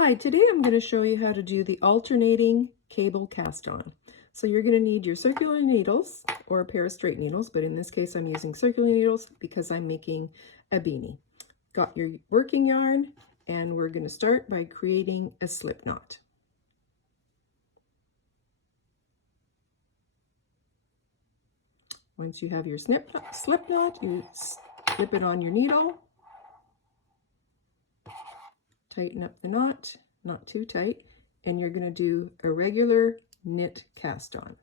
Hi, today I'm going to show you how to do the alternating cable cast on. So you're going to need your circular needles or a pair of straight needles, but in this case I'm using circular needles because I'm making a beanie. Got your working yarn, and we're going to start by creating a slip knot. Once you have your slip knot, you slip it on your needle. Tighten up the knot, not too tight, and you're going to do a regular knit cast on.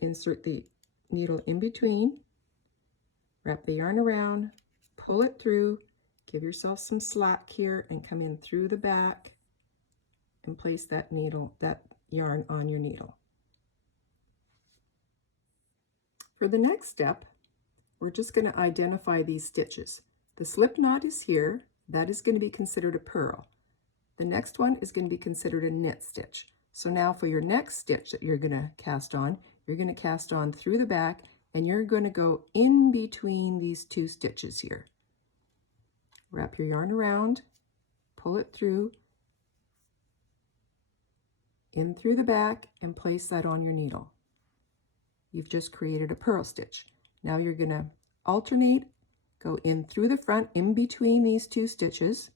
Insert the needle in between, wrap the yarn around, pull it through, give yourself some slack here, and come in through the back and place that yarn on your needle. For the next step, we're just going to identify these stitches. The slip knot is here. That is going to be considered a purl. The next one is going to be considered a knit stitch. So now for your next stitch that you're going to cast on, you're going to cast on through the back, and you're going to go in between these two stitches here. Wrap your yarn around, pull it through, in through the back, and place that on your needle. You've just created a purl stitch. Now you're going to alternate, go in through the front, in between these two stitches,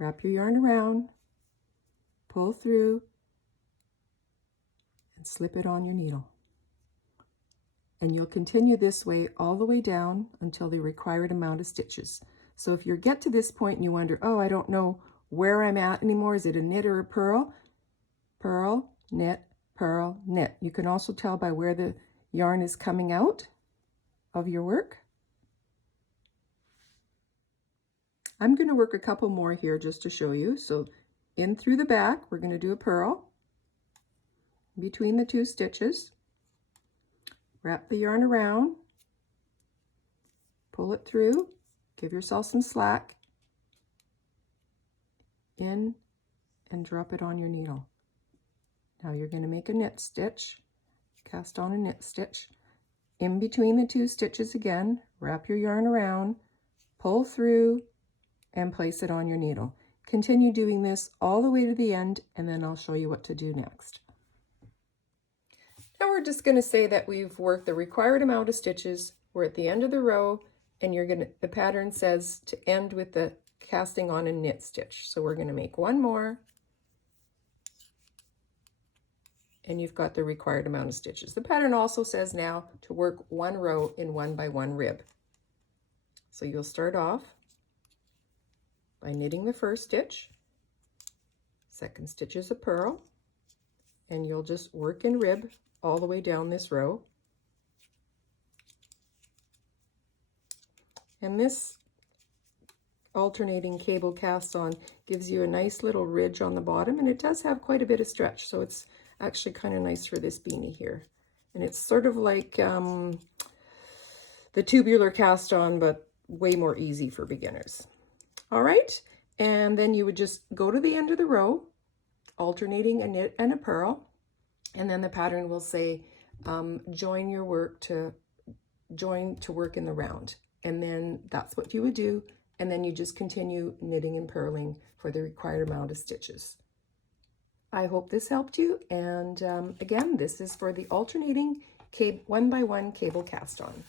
wrap your yarn around, pull through, and slip it on your needle. And you'll continue this way all the way down until the required amount of stitches. So if you get to this point and you wonder, oh, I don't know where I'm at anymore, is it a knit or a purl? Purl, knit, purl, knit. You can also tell by where the yarn is coming out of your work. I'm going to work a couple more here just to show you. So in through the back, we're going to do a purl between the two stitches, wrap the yarn around, pull it through, give yourself some slack, in, and drop it on your needle. Now you're going to make a knit stitch, cast on a knit stitch. In between the two stitches again, wrap your yarn around, pull through, and place it on your needle. Continue doing this all the way to the end, and then I'll show you what to do next. Now we're just going to say that we've worked the required amount of stitches. We're at the end of the row, and the pattern says to end with the casting on a knit stitch. So we're going to make one more, and you've got the required amount of stitches. The pattern also says now to work one row in 1 by 1 rib. So you'll start off by knitting the first stitch, second stitch is a purl, and you'll just work in rib all the way down this row. And this alternating cable cast on gives you a nice little ridge on the bottom, and it does have quite a bit of stretch, so it's actually kind of nice for this beanie here. And it's sort of like the tubular cast on, but way more easy for beginners. All right, and then you would just go to the end of the row, alternating a knit and a purl, and then the pattern will say join work in the round. And then that's what you would do, and then you just continue knitting and purling for the required amount of stitches. I hope this helped you, and again, this is for the alternating 1 by 1 cable cast on.